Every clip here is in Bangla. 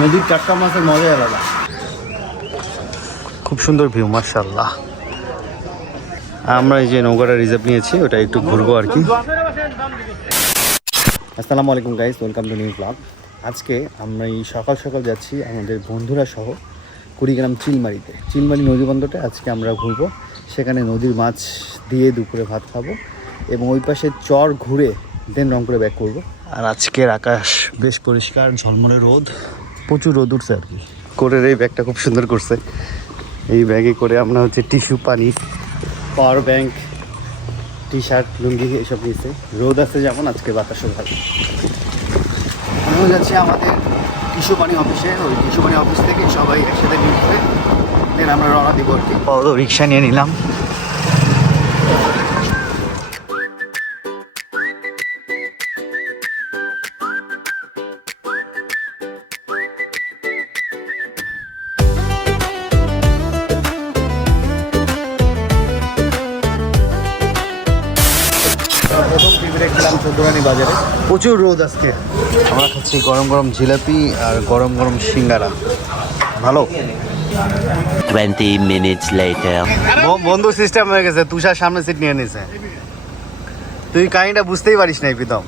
নদীর টাটকা মাছের মজাই আলাদা। খুব সুন্দর ভিউ, মাশাআল্লাহ। আমরা এই যে নৌকাটা রিজার্ভ নিয়েছি, ওটা একটু ঘুরবো আর কি। আসসালামু আলাইকুম guys, welcome to new blog. আজকে আমরা এই সকাল সকাল যাচ্ছি আমাদের বন্ধুরা সহ কুড়িগ্রাম চিলমারিতে। চিলমারি নদীবন্দরটা আজকে আমরা ঘুরবো। সেখানে নদীর মাছ দিয়ে দুপুরে ভাত খাবো এবং ওই পাশে চর ঘুরে দেন রংপুরে ব্যাক করবো। আর আজকের আকাশ বেশ পরিষ্কার, ঝলমলে রোদ, প্রচুর রোদ উঠছে আর কি। কোরের এই ব্যাগটা খুব সুন্দর করছে। এই ব্যাগে করে আমরা হচ্ছে টিস্যু, পানি, পাওয়ার ব্যাংক, টি শার্ট, লুঙ্গি এসব নিয়েছে। রোদ আছে যেমন, আজকে বাতাসও ভালো। আমিও যাচ্ছি আমাদের টিস্যু পানি অফিসে। ওই টিস্যু পানি অফিস থেকে সবাই একসাথে মিট করে দেন আমরা রওনা দিব আর কি। রিক্সা নিয়ে নিলাম। প্রথম টিভিতে গেলাম চৌধুরানী বাজারে। প্রচুর রোদ আজকে। আমরা খাচ্ছি গরম গরম জিলাপি আর গরম গরম সিঙ্গারা। ভালো। 20 minutes later. বন্ধু সিস্টেম হয়ে গেছে, তুষার সামনে সিট নিয়ে নিছে। তুই কাহিনীটা বুঝতেই পারিস নাই প্রীতম।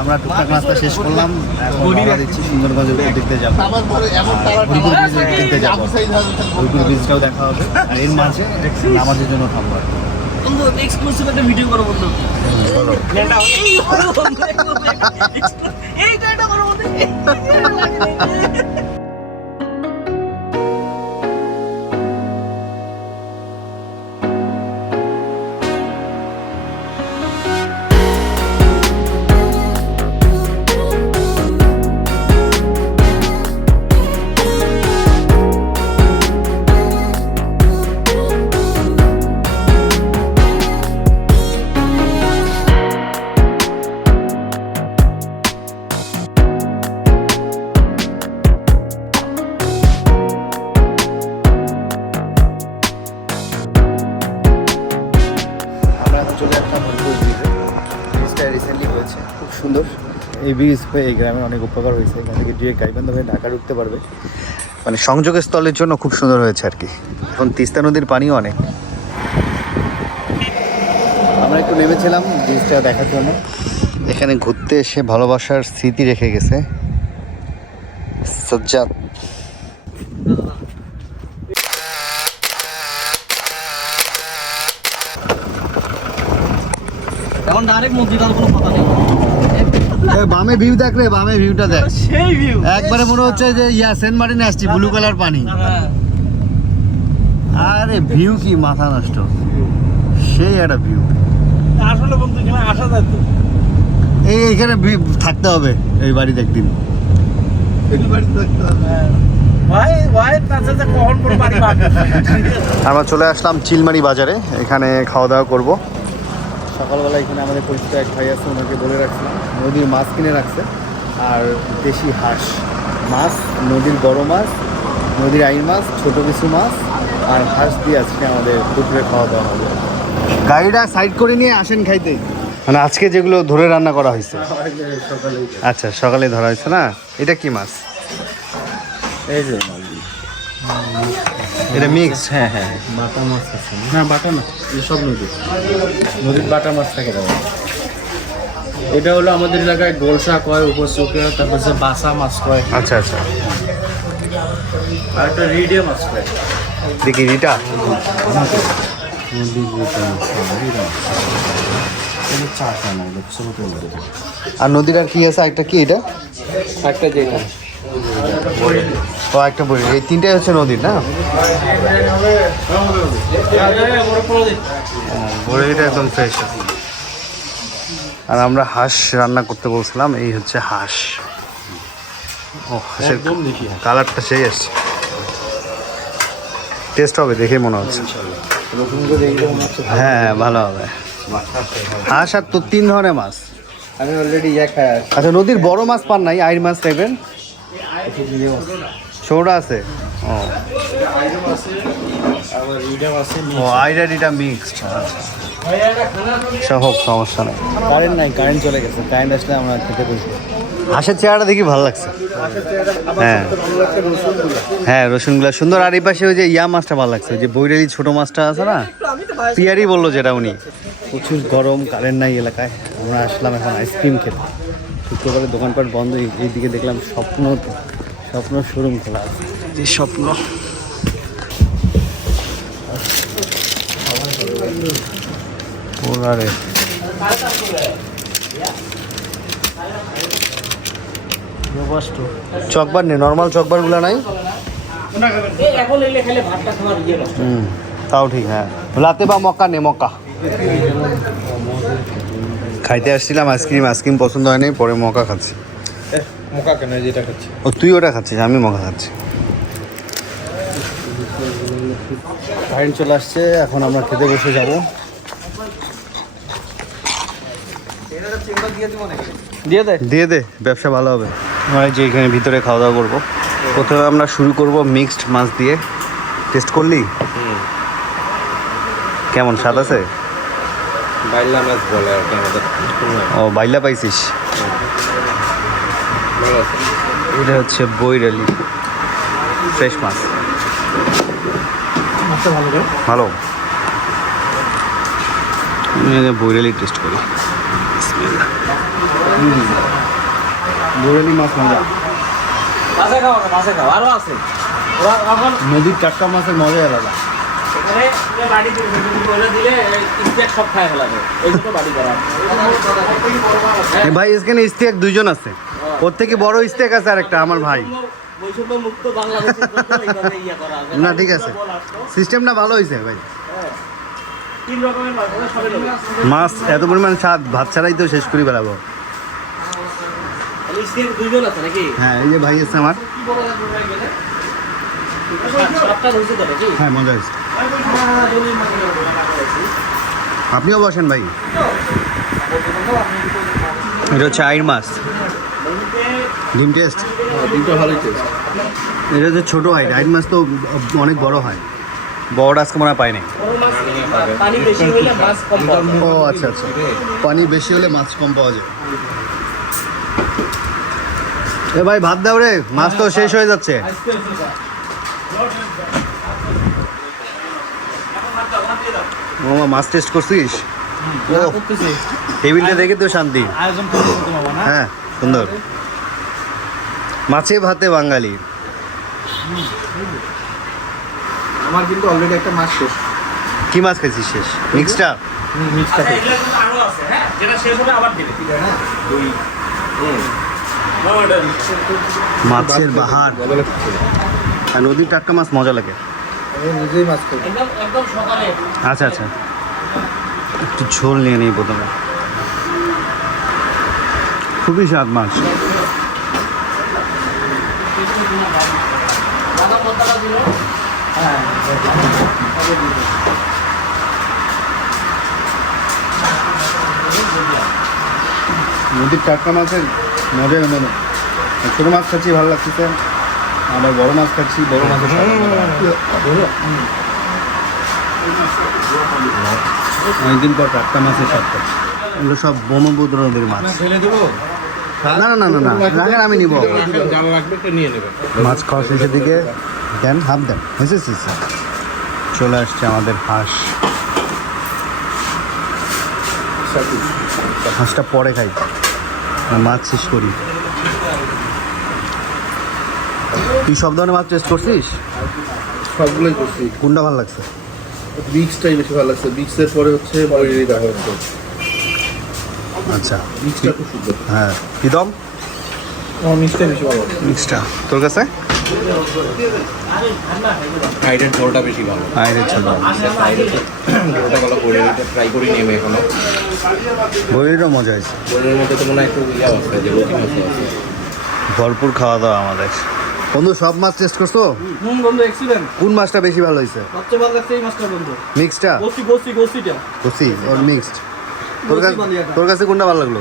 আমরা টুকটাক নাস্তা শেষ করলাম, দিচ্ছি সুন্দরগঞ্জের উপর দেখতে যাবো, দেখতে যাবো। রুকুর বীজটাও দেখা হবে। আর এর মাঝে আমাদের জন্য থামবো। এক্সক্লুসিভ একটা ভিডিও করব বন্ধু। চলে আসলাম রংপুর ব্রিজে। ব্রিজটা রিসেন্টলি হয়েছে, খুব সুন্দর। এই ব্রিজ হয়ে এই গ্রামের অনেক উপকার হয়েছে। এখান থেকে ডিরেক্ট গাইবান্ধা হয়ে ঢাকা ঢুকতে পারবে, মানে সংযোগের স্থলের জন্য খুব সুন্দর হয়েছে আর কি। এখন তিস্তা নদীর পানিও অনেক। আমরা একটু নেমেছিলাম ব্রিজটা দেখার জন্য। এখানে ঘুরতে এসে ভালোবাসার স্মৃতি রেখে গেছে সজ্জাদ। এখন ডাইরেক্ট নদী, তার কোনো কথা নেই। বামে ভিউ দেখ রে, বামে ভিউটা দেখ, সেই ভিউ একবারে মনে হচ্ছে যে সেন্ট মার্টিনে আসছি, ব্লু কালার পানি। আরে ভিউ কি মাথা নষ্ট, সেই একটা ভিউ। আসলে বন্ধু এখানে আসা যায় তো, এইখানে থাকতে হবে, এই বাড়িতে একদিন। আমরা চলে আসলাম চিলমারি বাজারে। এখানে খাওয়া দাওয়া করবো সকালবেলা। এখানে আমাদের পরিচিত এক ভাই আছে, ওনাকে বলে রাখছিলাম নদীর মাছ কিনে রাখছে, আর দেশি হাঁস মাছ, নদীর বড় মাছ, নদীর আইন মাছ, ছোটো কিছু মাছ আর হাঁস দিয়ে আজকে আমাদের দুপুরে খাওয়া দাওয়া হবে। গাড়িটা সাইড করে নিয়ে আসেন খাইতে। মানে আজকে যেগুলো ধরে রান্না করা হয়েছে, আচ্ছা সকালে ধরা হয়েছে না। এটা কি মাছ? এই যে এটা মিক্স। হ্যাঁ হ্যাঁ, বাটা মাছ আছে না? বাটা না, এসব নদীর বাটা মাছ থাকে। এটা হলো আমাদের এলাকায় গোলসা কয়, উপচুকে, তারপর যে বাসা মাছ কয়। আচ্ছা আচ্ছা। আর একটা রিডিয়া মাছ কয়। দেখি রিটা, আর নদীর আর কি আছে? একটা কি এটা? একটা যেটা ও একটা বড়ি। এই তিনটাই হচ্ছে নদীর না? বড়িটা একদম ফ্রেশ। আর আমরা হাঁস রান্না করতে বলছিলাম, এই হচ্ছে হাঁস। ও হাঁসের কালারটা সেই আসছে, টেস্ট হবে দেখে মনে হচ্ছে। হ্যাঁ ভালো হবে। হাঁস আর তো 3 ধরনের মাছ আমি অলরেডি খাই। আচ্ছা, নদীর বড় মাছ পান নাই? আইর মাছ টাইপের ছোট আছে? ও আইরা ডিটা মিক্সড। আচ্ছা, সব হোক, সমস্যা নেই। কারেন্ট নাই, কারেন্ট চলে গেছে। কারেন্ট আসলে আমরা খেতে বসবো। হাঁসের চেহারাটা দেখি ভালো লাগছে। হ্যাঁ হ্যাঁ, রসুনগুলা সুন্দর। আর এই পাশে ওই যে ইয়া মাছটা ভালো লাগছে, ওই যে বৈরালি ছোট মাছটা আছে না, পিয়ারি বললো যেটা উনি। প্রচুর গরম, কারেন্ট নাই এলাকায়। আমরা আসলাম এখন আইসক্রিম খেতে। শুক্রবারে দোকানপাট বন্ধ। এইদিকে দেখলাম স্বপ্ন শোরুম খোলা আছে। এই স্বপ্ন ওরারে চকবার নেই, নর্মাল চকবারগুলো নাই। তাও ঠিক। হ্যাঁ, লাতে বা মক্কা নে, মক্কা খাইতে আসছিলাম আইসক্রিম পছন্দ হয়নি, পরে মক্কা খাচ্ছি। মক্কা কেন, যেটা খাচ্ছি। ও তুই ওটা খাচ্ছিস, আমি মক্কা খাচ্ছি। কারেন্ট চলে আসছে, এখন আমরা খেতে বসে যাব। দিয়ে দে, ব্যবসা ভালো হবে। আমরা যে এখানে ভিতরে খাওয়া দাওয়া করবো। প্রথমে আমরা শুরু করব মিক্সড মাছ দিয়ে। টেস্ট করলি? কেমন স্বাদ আছে? বাইলা মাছ বলে আর কি আমাদের। ও, বাইলা পাইছিস? এটা হচ্ছে বৈরালি ফ্রেশ মাছ। ভালো। বৈরালি টেস্ট করি। বৈরালি মাছ মজা। নদীর টাটকা মাছের মজাই আলাদা। ভাই এখানে স্টেক দুইজন আছে, ওর থেকে বড় স্টেক আছে আরেকটা আমার ভাই। না ঠিক আছে, সিস্টেমটা ভালো হয়েছে ভাই। মাছ এত পরিমাণ স্বাদ, ভাত ছাড়াই তো শেষ করি বেড়াবো। হ্যাঁ, এই যে ভাই এসছে আমার। হ্যাঁ, মজা হয়েছে। আপনিও বসেন ভাই। এটা হচ্ছে আইর মাছ, ডিম টেস্ট। ডিমটা ভালোই টেস্ট। এটা হচ্ছে ছোটো আইর। আইর মাছ তো অনেক বড় হয়, বড় আজকে মনে হয় পাই নাই। ও আচ্ছা আচ্ছা, পানি বেশি হলে মাছ কম পাওয়া যায়। এ ভাই ভাত দাও রে, মাছ তো শেষ হয়ে যাচ্ছে। মাছ টেস্ট করছিস? ও, টেবিলটা দেখে তো শান্তি। হ্যাঁ, সুন্দর। মাছে ভাতে বাঙালি। আমার কিন্তু অলরেডি একটা মাছ শেষ। কি মাছ খাইছিস শেষ? মিক্সটা? মাছের বাহার আর নদীর টাটকা মাছ মজা লাগে। নিজেই মাছ খাই। আচ্ছা আচ্ছা, একটু ঝোল নিয়ে নিই প্রথমে। খুবই স্বাদ মাছ। নদীর টাটকা মাছের মজাই অন্যরকম। ছোটো মাছ খাচ্ছি ভালো লাগতেছে, আবার বড় মাছ খাচ্ছি, বড় মাছের অনেকদিন পর টাটকা মাছের স্বাদ খাচ্ছি। এগুলো সব ব্রহ্মপুত্র নদীর মাছ। না না না না না, রাখেন, আমি নিব। মাছ খাওয়া শেষের দিকে দেন, হাফ দেন। হয়েছে? চলে আসছে আমাদের হাঁস। হাঁসটা পরে খাই, মাছ শেষ করি। তুই সব ধরনের মাছ টেস্ট করছিস? সবগুলোই করছি। কোনটা ভালো লাগছে? বিক্সটাই বেশি ভালো লাগছে। বিক্সের পরে হচ্ছে বৈরালি দেখা হচ্ছে। আচ্ছা, বিক্সটা খুব সুন্দর। হ্যাঁ। প্রীতম? আমার মিক্সটাই বেশি ভালো লাগছে। মিক্সটা তোর কাছে? সাইডের ঝোলটা বেশি ভালো। আইরের ছিল ঝোলটা ভালো। বৈরালিটা ট্রাই করি নেমে এখনো। বইয়েরও মজা হয়েছে। বৈরালির মধ্যে তো মনে হয় একটু ইয়া আছে, যে রুটি মাছ আছে। ভরপুর খাওয়া দাওয়া আমাদের। বন্ধু সব মাছ টেস্ট করছো? বন্ধু এক্সিলেন্ট। কোন মাছটা বেশি ভালো হয়েছে? সবচেয়ে ভালো লাগছে এই মাছটা বন্ধু। মিক্সটা? গোসিটা। কষি ওর মিক্সড? তোর কাছে কোনটা ভালো লাগলো?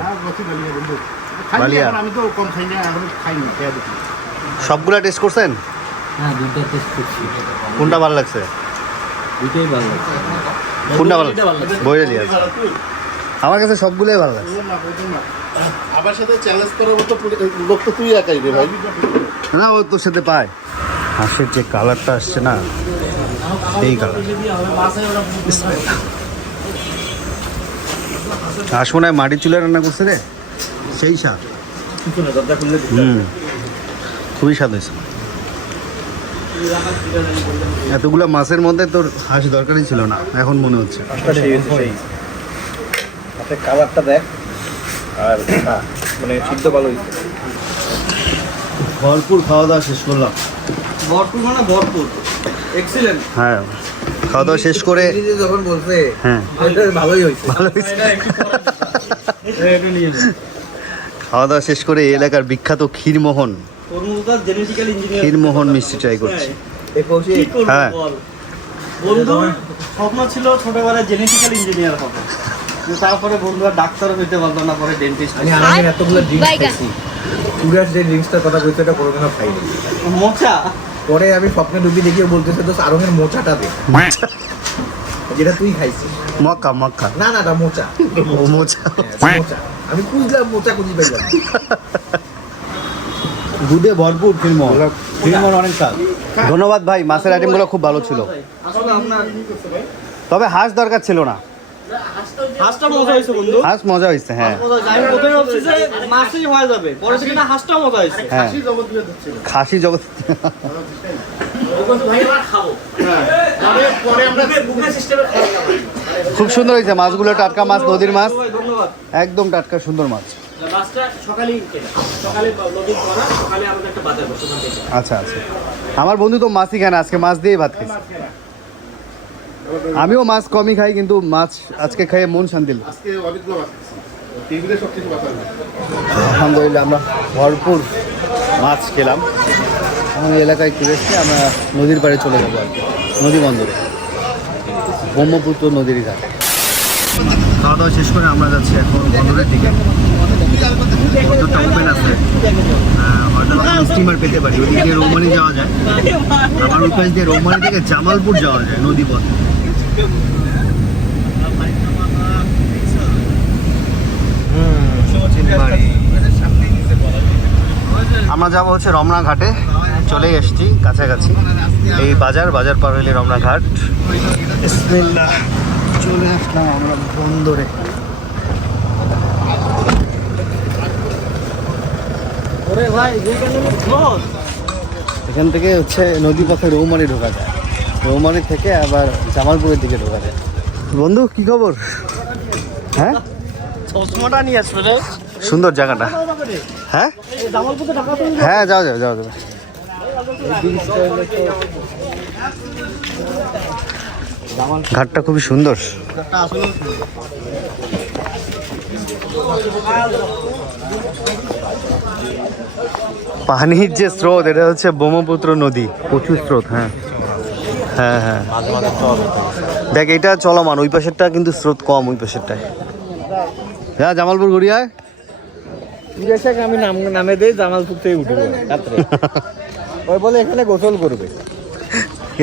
বালিয়া। আমি তো কম খাই না, এখন খাই না, খেয়ে দেখি। সবগুলা টেস্ট করছেন? হ্যাঁ, দুইটা টেস্ট করছি। কোনটা ভালো লাগছে? দুইটাই ভালো লাগছে। কোনটা ভালো এটা ভালো লাগছে। বৈরালি আছে আমার কাছে সবগুলোই ভালো লাগছে আমার সাথে চ্যালেঞ্জ করার মতো লোক তো তুই একাই রে ভাই। না ও তোর সাথে পায় হাঁসের যে কালারটা আসছে না এই কালার হাঁস মনে হয় মাটির চুলে রান্না করছে রে সেই স্বাদ খুবই স্বাদ হয়েছে এতগুলো মাছের মধ্যে তোর হাঁস দরকারই ছিল না এখন মনে হচ্ছে কালারটা দেখ আর মানে সিদ্ধ ভালো হয়েছে। ভরপুর খাওয়া দাওয়া শেষ করলাম ভরপুর মানে ভরপুর এক্সিলেন্ট। হ্যাঁ খাওয়া দাওয়া শেষ করে যখন বলছে হ্যাঁ ভালোই হয়েছে। ভালো হয়েছে এটা নিয়ে নে। খাওয়া দাওয়া শেষ করে এই এলাকার বিখ্যাত ক্ষীরমোহন তরমুজদার জেনেটিক্যাল ইঞ্জিনিয়ার। ক্ষীরমোহন মিষ্টি ট্রাই করছি কি করবো হ্যাঁ। বল? বন্ধু স্বপ্ন ছিল ছোটবেলায় জেনেটিক্যাল ইঞ্জিনিয়ার হবে, কিন্তু তারপরে বন্ধু আর ডাক্তারও হইতে পারলো না, পরে ডেন্টিস্ট। আমি আরামের এতগুলো ড্রিঙ্কস খাইছি, চুড়ার যে ড্রিঙ্কসটার কথা বলছে এটা কোনোদিনও খাইনি। মোচা পরে আমি স্বপ্নে ডুবি দেখিয়ে বলতেছে তো আরঙের মোচাটা দে, যেটা তুই খাইছিস। মক্কা মক্কা না না, মোচা ও মোচা মোচা আমি খুঁজলাম, মোচা খুঁজি পাইলাম। দুধে ভরপুর ক্ষীরমোহন ক্ষীরমোহন অনেক স্বাদ ধন্যবাদ ভাই মাছের আইটেমগুলো খুব ভালো ছিল আসলে আপনার তবে হাঁস দরকার ছিল না হাঁসটা মজা হয়েছে বন্ধু। হাঁস মজা হয়েছে হ্যাঁ আমি প্রথমে ভাবছি যে মাছই হয়ে যাবে, পরে থেকে না হাঁসটা মজা হয়েছে। হ্যাঁ খাসি জগৎ খুব সুন্দর হয়েছে মাছগুলো টাটকা মাছ নদীর মাছ ভাই ধন্যবাদ। একদম টাটকা সুন্দর মাছ আচ্ছা আচ্ছা আমার বন্ধু তো মাছই খায় না আজকে মাছ দিয়ে ভাত খাইছে আমিও মাছ কমই খাই কিন্তু মাছ আজকে খেয়ে মন শান্তি হলো। আজকে অনেকগুলো মাছ টেবিলে সব কিছু মাথা আলহামদুলিল্লাহ আমরা ভরপুর মাছ খেলাম এখন এই এলাকায় একটু এসছি আমরা নদীর পাড়ে চলে যাবো আর কি নদী বন্দরে ব্রহ্মপুত্র নদীর ঘাটে খাওয়া দাওয়া শেষ করে আমরা যাচ্ছি এখন বন্দরের দিকে বন্দরটা ওপেন আছে হয়তো স্টিমার পেতে পারি ওদিক দিয়ে রৌমানি যাওয়া যায় আমার উপাস দিয়ে রৌমানি থেকে জামালপুর যাওয়া যায় নদী পথ আমরা যাবো হচ্ছে রমনা ঘাটে চলে এসেছি কাছাকাছি এই বাজার পার হইলে রমনা ঘাট বিসমিল্লাহ চলে আসলাম আমরা বন্দরে ওরে ভাই এখান থেকে হচ্ছে নদী পথে রৌমানি ঢোকা যায় রৌমানি থেকে আবার জামালপুরের দিকে ঢোকা যায় বন্ধু কি খবর হ্যাঁ চশমাটা নিয়ে আসবে রে। সুন্দর জায়গাটা হ্যাঁ জামালপুরে ঢাকা তো হ্যাঁ যাও যাও যাও যাও ঘাটটা খুবই সুন্দর পানির যে স্রোত এটা হচ্ছে ব্রহ্মপুত্র নদী প্রচুর স্রোত হ্যাঁ হ্যাঁ হ্যাঁ দেখ এটা চলমান ওই পাশেরটা কিন্তু স্রোত কম ওই পাশেরটায় হ্যাঁ জামালপুর ঘুরিয়ায় আমি নামে দেই জামালপুর থেকে উঠবো রাত্রে। ওই বলে এখানে গোসল করবে,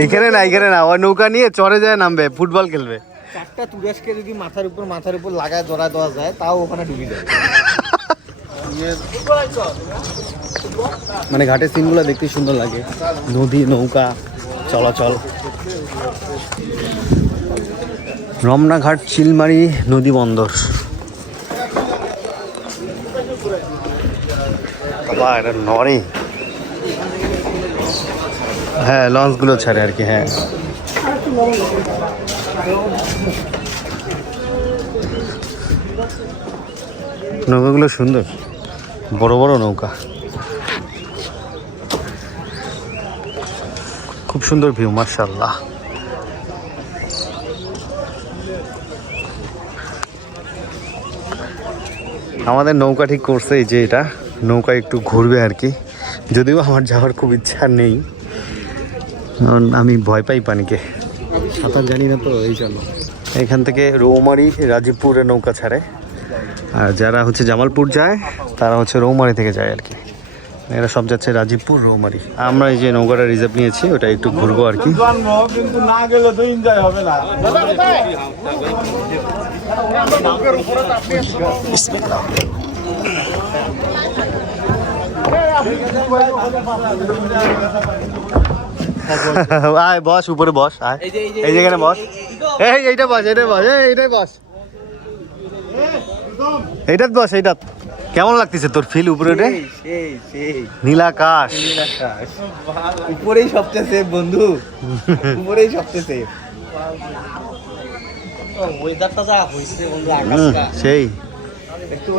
এখানে না ওই নৌকা নিয়ে চড়ে যায় নামবে ফুটবল খেলবে চারটা তুরস্কে যদি মাথার উপর লাগায় জড়া দেওয়া যায় তাও ওখানে ডুবি যায়। মানে ঘাটের সিনগুলো দেখতে সুন্দর লাগে নদী নৌকা চলাচল রমনা ঘাট চিলমারি নদী বন্দর বাবা এটা নড়ে হ্যাঁ লঞ্চগুলো ছাড়ে আর কি হ্যাঁ নৌকাগুলো সুন্দর বড় বড় নৌকা খুব সুন্দর ভিউ মাশাআল্লাহ আমাদের নৌকা ঠিক করছে এই যে এটা নৌকা একটু ঘুরবে আর কি যদিও আমার যাওয়ার খুব ইচ্ছা নেই কারণ আমি ভয় পাই পানিকে সাঁতার জানি না তো এই জন্য এখান থেকে রৌমারি রাজীবপুরে নৌকা ছাড়ে আর যারা হচ্ছে জামালপুর যায় তারা হচ্ছে রৌমারি থেকে যায় আর কি এরা সব যাচ্ছে রাজীবপুর রৌমারি। আমরা এই যে নৌকাটা রিজার্ভ নিয়েছি, ওটা একটু ঘুরবো আর কি। কিন্তু না গেলে তো এনজয় হবে না। আয় বস, উপরে বস, আয় এই যেখানে বস, এইটা বস, এইটাই বস, এইটাই বস, এইটাত বস, এইটাত। কেমন লাগতেছে তোর ফিল উপরে উঠে? নীলাকাশ, উপরেই সবচেয়ে সেফ বন্ধু, উপরেই সবচেয়ে সেফ। ওয়েদারটা যা হইছে বন্ধু, আকাশটা সেই একটু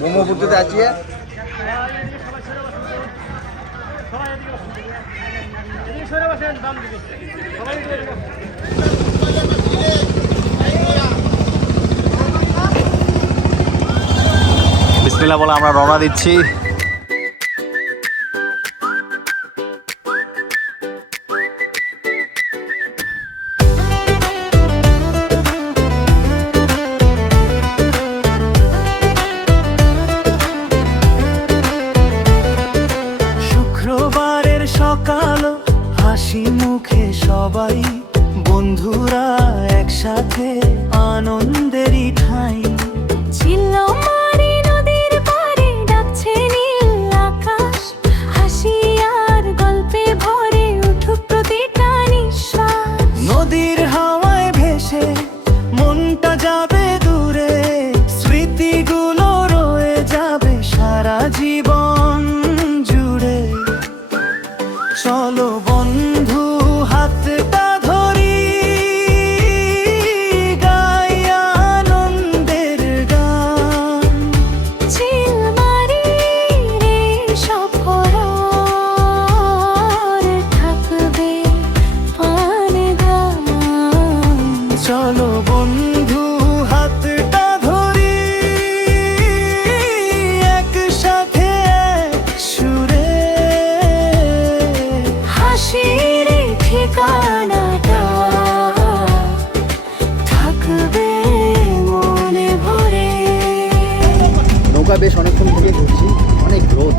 ব্রহ্মপুত্রতে আছি। বিসমিল্লাহ বলে আমরা রওনা দিচ্ছি। শুক্রবারের সকাল, হাসি মুখে সবাই বন্ধুরা একসাথে, আনন্দেরই ঠাঁই। চিল্লামারি নদীর পাড়ে ডাকছে নীল আকাশ, হাসি আর গল্পে ভরে উঠুক প্রতিটা নিঃশ্বাস। নদীর হাওয়ায় ভেসে মনটা যাবে দূরে, স্মৃতিগুলো রয়ে যাবে সারা জীবন জুড়ে। চলো বন্ধু হাতটা ধরি, গাই আনন্দের গান। চিলমারির এই সফর থাকবে পান গান। চলো বন্ধু হাতটা ধরি, একসাথে এক সুরে। হাসির এই ঠিকানাটা থাকবে মনে ভরে। নৌকা বেশ অনেকক্ষণ থেকে ঘুরছি, অনেক রোদ,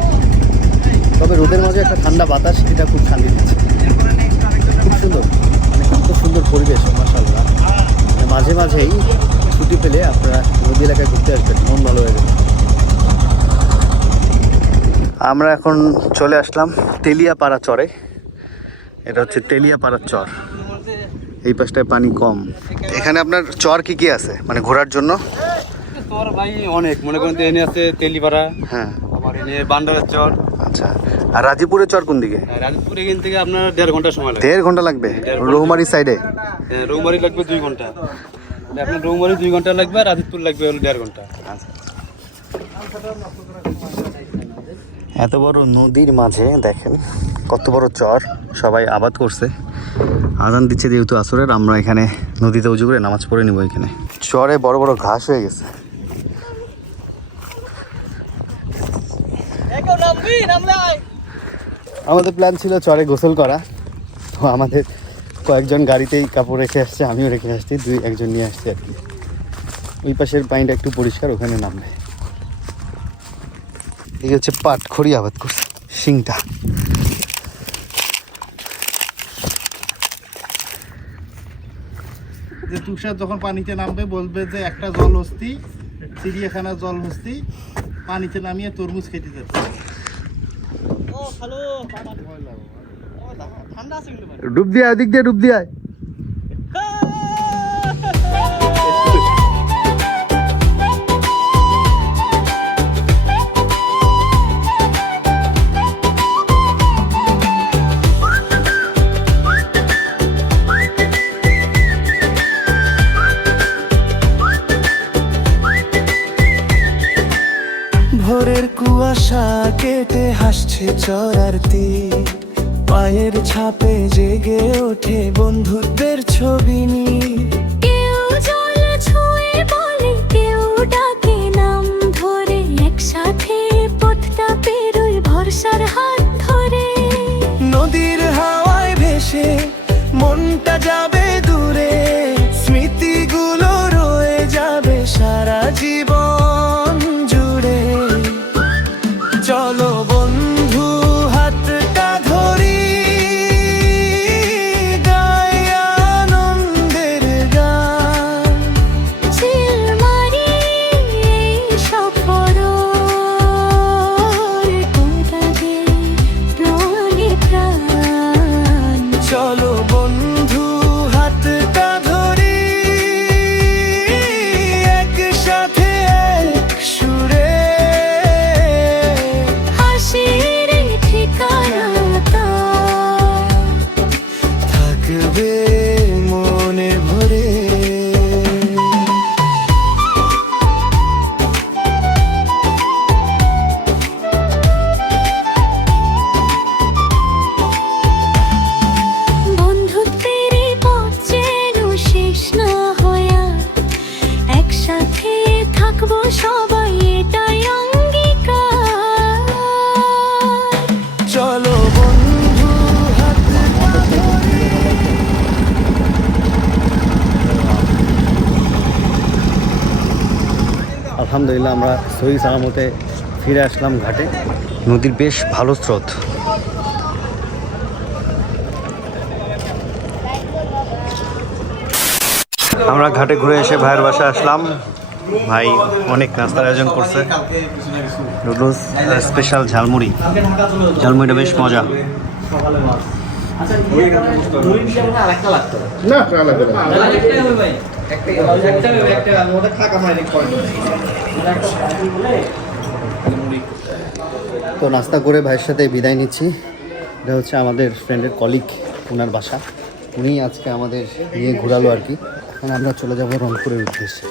তবে রোদের মাঝে একটা ঠান্ডা বাতাস, এটা খুব শান্তি দিচ্ছে। খুব সুন্দর, মানে এত সুন্দর পরিবেশ, মাশাআল্লাহ। মাঝে মাঝেই ছুটি পেলে আপনারা নদী এলাকায় ঘুরতে আসবেন, মন ভালো হয়ে যাবে। আমরা এখন চলে আসলাম তেলিয়াপাড়া চরে। এটা হচ্ছে তেলিয়াপাড়ার চর। এই পাশটায় পানি কম। এখানে আপনার চর কি কি আছে মানে ঘোরার জন্য? তোর ভাই অনেক, মনে করেন তো এনে আছে তেলিপাড়া, হ্যাঁ, আমার এনে বান্ডারের চর। আচ্ছা। আর রাজীপুরের চর কোন দিকে? রাজপুর এখান থেকে আপনার 1.5 ঘন্টা সময় লাগে। 1.5 ঘন্টা লাগবে? 1.5 ঘন্টা। রৌমারি সাইডে? রৌমারি লাগবে 2 ঘন্টা, আপনার রৌমারি 2 ঘন্টা লাগবে, আর রাজপুর লাগবে হলো 1.5 ঘন্টা। এত বড় নদীর মাঝে দেখেন কত বড় চর, সবাই আবাদ করছে। আজান দিচ্ছে যেহেতু আসরের, আমরা এখানে নদীতে উজু করে নামাজ পড়ে নিব। এখানে চরে বড় বড় ঘাস হয়ে গেছে। আমাদের প্ল্যান ছিল চরে গোসল করা, তো আমাদের কয়েকজন গাড়িতেই কাপড় রেখে আসছে, আমিও রেখে আসছি, একজন নিয়ে আসছি আর কি। ওই পাশের পানিটা একটু পরিষ্কার, ওখানে নামবে। এই হচ্ছে পাট খড়ি আবাদ করছে, শিংটা। যে তুষার যখন পানিতে নামবে বলবে যে একটা জলহস্তি, চিড়িয়াখানার জলহস্তি পানিতে নামিয়ে তরমুজ খেতে যাচ্ছে। ডুব দিয়ে ওদিক দিয়ে ডুব দিয়ে। ভোরের কুয়াশা কেটে হাসছে চরার তীর, পায়ের ছাপে জেগে ওঠে বন্ধুত্বের ছবি নিয়ে। কেউ জল ছুঁয়ে বলে, কেউ ডাকে নাম ধরে, একসাথে পথটা পেরোই ভরসার হাত ধরে। নদীর হাওয়ায় ভেসে মনটা যাবে দূরে, স্মৃতিগুলো রয়ে যাবে সারা আলহামদুলিল্লাহ আমরা সহি সালামতে ফিরে আসলাম ঘাটে। নদীর বেশ ভালো স্রোত। আমরা ঘাটে ঘুরে এসে ভাইয়ের বাসায় আসলাম। ভাই অনেক নাস্তার আয়োজন করছে, নুডলস স্পেশাল ঝালমুড়ি। ঝালমুড়িটা বেশ মজা। তো নাস্তা করে ভাইয়ের সাথে বিদায় নিচ্ছি। এটা হচ্ছে আমাদের ফ্রেন্ডের কলিগ, ওনার বাসা। উনি আজকে আমাদের নিয়ে ঘোরালো আর কি। এখন আমরা চলে যাব রংপুরের উদ্দেশ্যে।